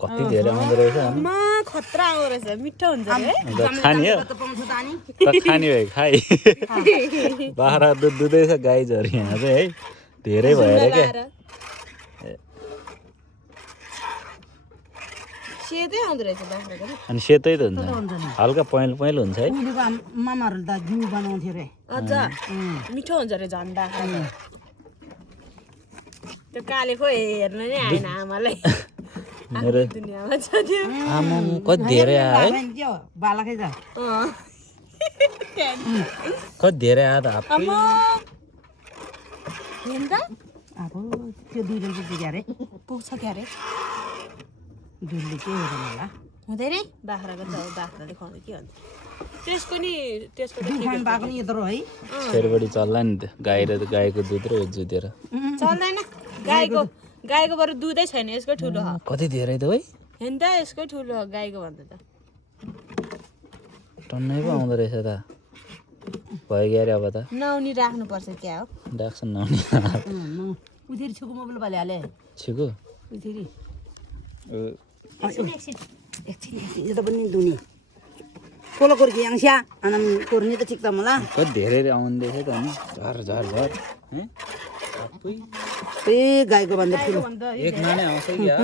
कति धेरै आउँदो रहेछ खतरा आउँदो रहेछ मिठो हुन्छ रे खाने हो त खाने भए खाइ बाख्रा दुध दुधैछ गाईहरू यहाँ चाहिँ है धेरै भएर क्या सेतै आउँदो रहेछ बाख्राको अनि सेतै त हुन्छ हल्का पहेँलो पहेँलो हुन्छ है मामाहरूले त घिउ बनाउँथ्यो रे अझ मिठो हुन्छ रे झन् बाख्रा त्यो काले खो हेर्न नै आएन आमालाई मेरो दुनियाँमा छ त्यो आमा कति धेरै आयो है बालकै त कति धेरै आयो त हाप्पै हेर्न त अब त्यो दुधले चाहिँ क्या रे पुग्छ क्या रे दुधले के हेर्नु होला हुँदैन बाख्राको त अब बाख्राले खुवाउँदा के हुन्छ त्यसको नि त्यसको दुध खानु पाएको नि यत्रो है फेरि चल्ला नि त गाईको दुध र यो जुधेर चल्दैन गाईको बरु दुधै छैन यसको ठुलो हो कति धेरै त है हेर्न त यसकै ठुलो हो गाईको भन्दा त टन्नै पो आउँदो रहेछ त भयो ग्यारे अब त नौनी राख्नुपर्छ क्या हो राख्छ नहुने उतिर छुको मोबाइल पाले हाले छिको उतिर एकछिन यो त पनि दुनी कोलो कोर्की आङस्या अनि कोर्नी त ठिक त मलाई कति धेरै आउँदो रहेछ त नि झर झर झर ए गाईको भन्दा ठुलो एक नानै आउँछ क्या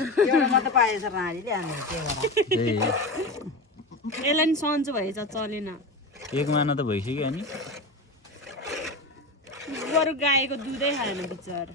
एउटा मात्रै पाएछ रानीले अनि के गर यसलाई नि सन्चो भएछ चलेन एक माना त भइसक्यो अनि बरु गाईको दुधै खाएन बिचरा